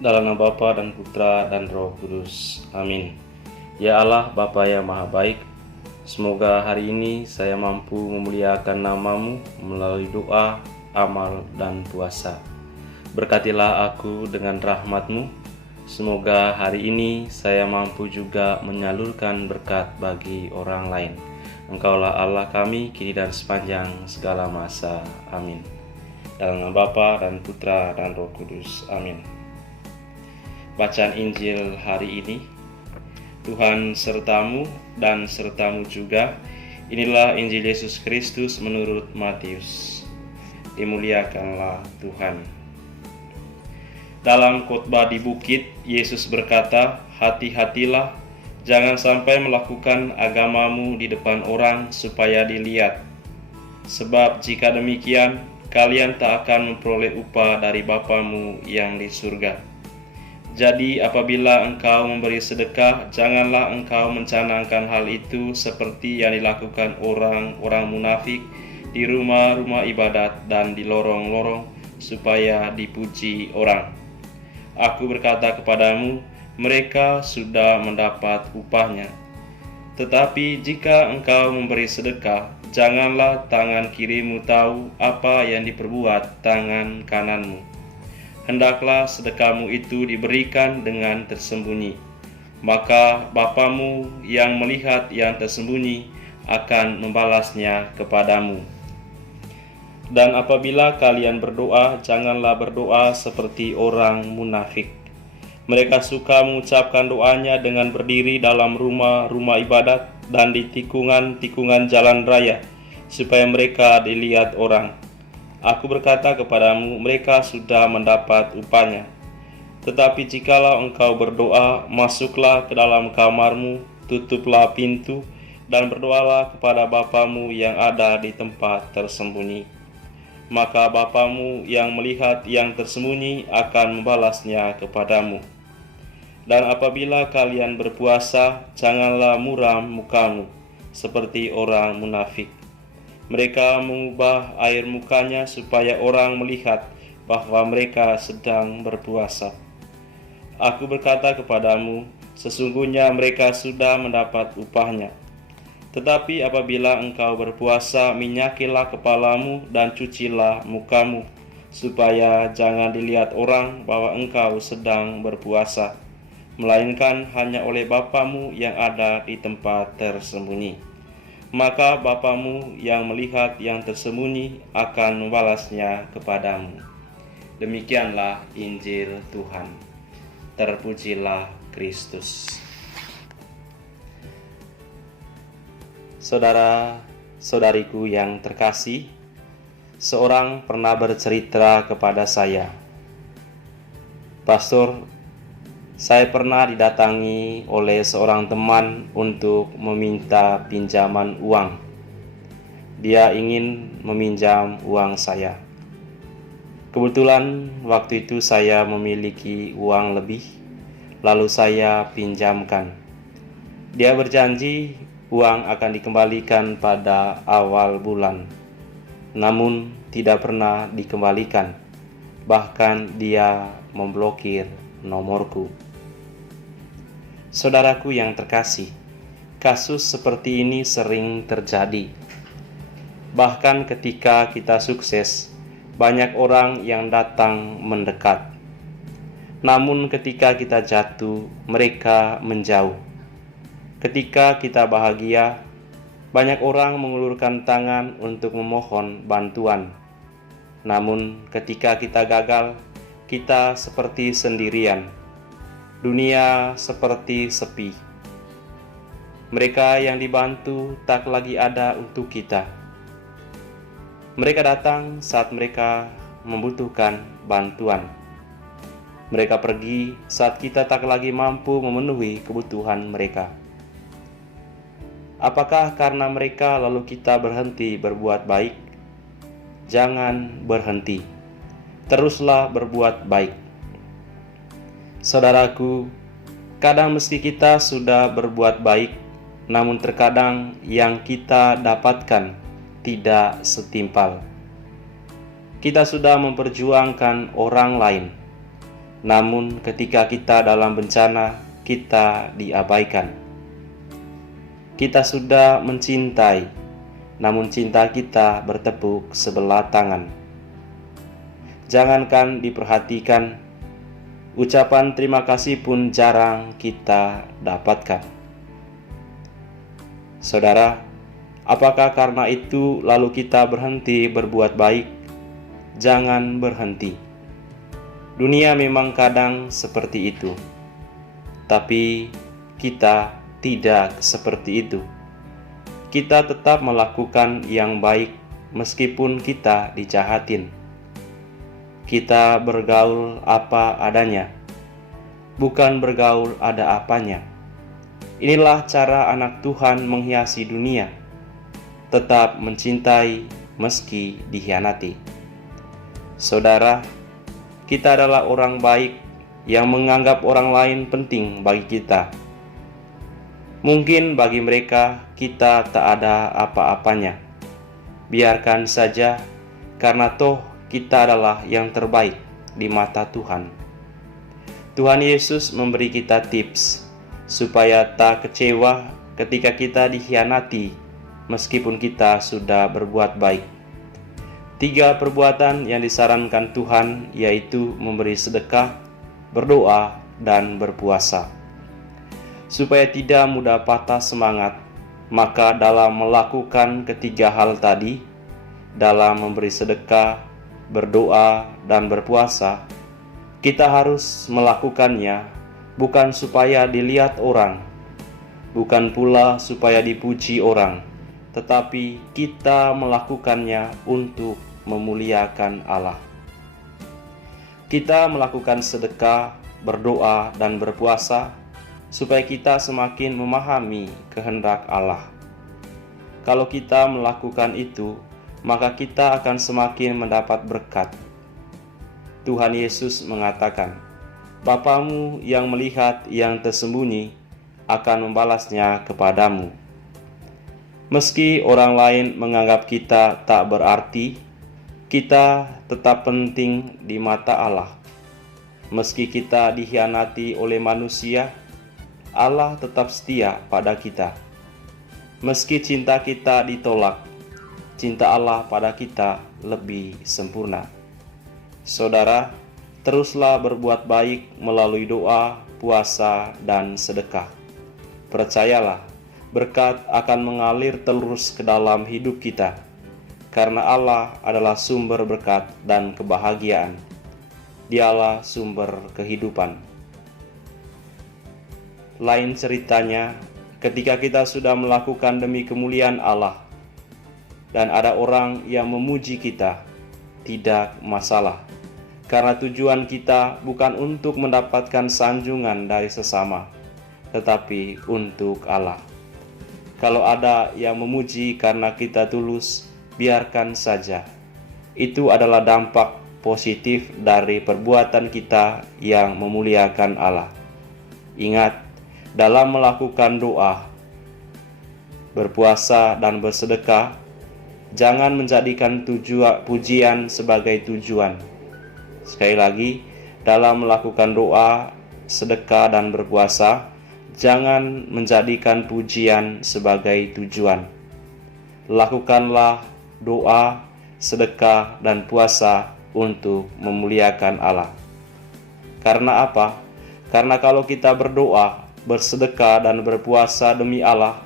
Dalam nama Bapa dan Putra dan Roh Kudus. Amin. Ya Allah, Bapa yang Maha Baik, semoga hari ini saya mampu memuliakan nama-Mu melalui doa, amal, dan puasa. Berkatilah aku dengan rahmat-Mu. Semoga hari ini saya mampu juga menyalurkan berkat bagi orang lain. Engkaulah Allah kami, kini dan sepanjang segala masa. Amin. Dalam nama Bapa dan Putra dan Roh Kudus. Amin. Bacaan Injil hari ini, Tuhan sertamu dan sertamu juga. Inilah Injil Yesus Kristus menurut Matius. Dimuliakanlah Tuhan. Dalam khotbah di bukit, Yesus berkata, "Hati-hatilah, jangan sampai melakukan agamamu di depan orang supaya dilihat. Sebab jika demikian, kalian tak akan memperoleh upah dari Bapamu yang di surga. Jadi apabila engkau memberi sedekah, janganlah engkau mencanangkan hal itu seperti yang dilakukan orang-orang munafik di rumah-rumah ibadat dan di lorong-lorong supaya dipuji orang. Aku berkata kepadamu, mereka sudah mendapat upahnya. Tetapi jika engkau memberi sedekah, janganlah tangan kirimu tahu apa yang diperbuat tangan kananmu. Hendaklah sedekahmu itu diberikan dengan tersembunyi, maka Bapamu yang melihat yang tersembunyi akan membalasnya kepadamu. Dan apabila kalian berdoa, janganlah berdoa seperti orang munafik. Mereka suka mengucapkan doanya dengan berdiri dalam rumah-rumah ibadat dan di tikungan-tikungan jalan raya, supaya mereka dilihat orang. Aku berkata kepadamu, mereka sudah mendapat upahnya. Tetapi jikalau engkau berdoa, masuklah ke dalam kamarmu, tutuplah pintu, dan berdoalah kepada Bapamu yang ada di tempat tersembunyi. Maka Bapamu yang melihat yang tersembunyi akan membalasnya kepadamu. Dan apabila kalian berpuasa, janganlah muram mukamu, seperti orang munafik. Mereka mengubah air mukanya supaya orang melihat bahwa mereka sedang berpuasa. Aku berkata kepadamu, sesungguhnya mereka sudah mendapat upahnya. Tetapi apabila engkau berpuasa, minyakilah kepalamu dan cucilah mukamu, supaya jangan dilihat orang bahwa engkau sedang berpuasa, melainkan hanya oleh Bapamu yang ada di tempat tersembunyi. Maka Bapamu yang melihat yang tersembunyi akan membalasnya kepadamu." Demikianlah Injil Tuhan. Terpujilah Kristus. Saudara-saudariku yang terkasih, seorang pernah bercerita kepada saya, "Pastor, saya pernah didatangi oleh seorang teman untuk meminta pinjaman uang. Dia ingin meminjam uang saya. Kebetulan waktu itu saya memiliki uang lebih, lalu saya pinjamkan. Dia berjanji uang akan dikembalikan pada awal bulan, namun tidak pernah dikembalikan. Bahkan dia memblokir nomorku." Saudaraku yang terkasih, kasus seperti ini sering terjadi. Bahkan ketika kita sukses, banyak orang yang datang mendekat. Namun ketika kita jatuh, mereka menjauh. Ketika kita bahagia, banyak orang mengulurkan tangan untuk memohon bantuan. Namun ketika kita gagal, kita seperti sendirian. Dunia seperti sepi. Mereka yang dibantu tak lagi ada untuk kita. Mereka datang saat mereka membutuhkan bantuan. Mereka pergi saat kita tak lagi mampu memenuhi kebutuhan mereka. Apakah karena mereka lalu kita berhenti berbuat baik? Jangan berhenti. Teruslah berbuat baik. Saudaraku, kadang meski kita sudah berbuat baik, namun terkadang yang kita dapatkan tidak setimpal. Kita sudah memperjuangkan orang lain, namun ketika kita dalam bencana, kita diabaikan. Kita sudah mencintai, namun cinta kita bertepuk sebelah tangan. Jangankan diperhatikan, ucapan terima kasih pun jarang kita dapatkan. Saudara, apakah karena itu lalu kita berhenti berbuat baik? Jangan berhenti. Dunia memang kadang seperti itu, tapi kita tidak seperti itu. Kita tetap melakukan yang baik meskipun kita dijahatin. Kita bergaul apa adanya, bukan bergaul ada apanya. Inilah cara anak Tuhan menghiasi dunia, tetap mencintai meski dikhianati. Saudara, kita adalah orang baik yang menganggap orang lain penting bagi kita. Mungkin bagi mereka kita tak ada apa-apanya. Biarkan saja, karena toh kita adalah yang terbaik di mata Tuhan. Tuhan Yesus memberi kita tips supaya tak kecewa ketika kita dikhianati meskipun kita sudah berbuat baik. 3 perbuatan yang disarankan Tuhan yaitu memberi sedekah, berdoa, dan berpuasa. Supaya tidak mudah patah semangat, maka dalam melakukan ketiga hal tadi, dalam memberi sedekah, berdoa, dan berpuasa, kita harus melakukannya bukan supaya dilihat orang, bukan pula supaya dipuji orang, tetapi kita melakukannya untuk memuliakan Allah. Kita melakukan sedekah, berdoa, dan berpuasa supaya kita semakin memahami kehendak Allah. Kalau kita melakukan itu, maka kita akan semakin mendapat berkat. Tuhan Yesus mengatakan, Bapamu yang melihat yang tersembunyi akan membalasnya kepadamu. Meski orang lain menganggap kita tak berarti, kita tetap penting di mata Allah. Meski kita dikhianati oleh manusia, Allah tetap setia pada kita. Meski cinta kita ditolak, cinta Allah pada kita lebih sempurna. Saudara, teruslah berbuat baik melalui doa, puasa, dan sedekah. Percayalah, berkat akan mengalir terus ke dalam hidup kita, karena Allah adalah sumber berkat dan kebahagiaan. Dialah sumber kehidupan. Lain ceritanya, ketika kita sudah melakukan demi kemuliaan Allah, dan ada orang yang memuji kita, tidak masalah. Karena tujuan kita bukan untuk mendapatkan sanjungan dari sesama, tetapi untuk Allah. Kalau ada yang memuji karena kita tulus, biarkan saja. Itu adalah dampak positif dari perbuatan kita yang memuliakan Allah. Ingat, dalam melakukan doa, berpuasa, dan bersedekah, jangan menjadikan pujian sebagai tujuan. Sekali lagi, dalam melakukan doa, sedekah, dan berpuasa, jangan menjadikan pujian sebagai tujuan. Lakukanlah doa, sedekah, dan puasa untuk memuliakan Allah. Karena apa? Karena kalau kita berdoa, bersedekah, dan berpuasa demi Allah,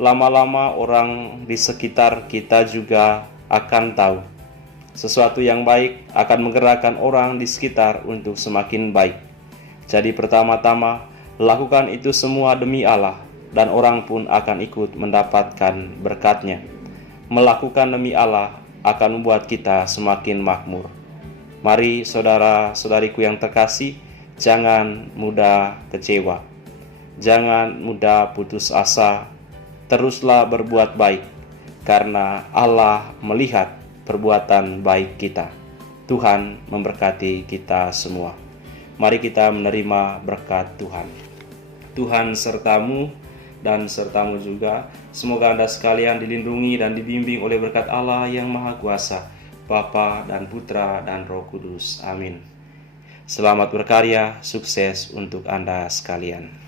lama-lama orang di sekitar kita juga akan tahu. Sesuatu yang baik akan menggerakkan orang di sekitar untuk semakin baik. Jadi pertama-tama, lakukan itu semua demi Allah, dan orang pun akan ikut mendapatkan berkatnya. Melakukan demi Allah akan membuat kita semakin makmur. Mari saudara-saudariku yang terkasih, jangan mudah kecewa. Jangan mudah putus asa, teruslah berbuat baik, karena Allah melihat perbuatan baik kita. Tuhan memberkati kita semua. Mari kita menerima berkat Tuhan. Tuhan sertamu dan sertamu juga. Semoga Anda sekalian dilindungi dan dibimbing oleh berkat Allah yang Maha Kuasa, Bapa dan Putra dan Roh Kudus. Amin. Selamat berkarya, sukses untuk Anda sekalian.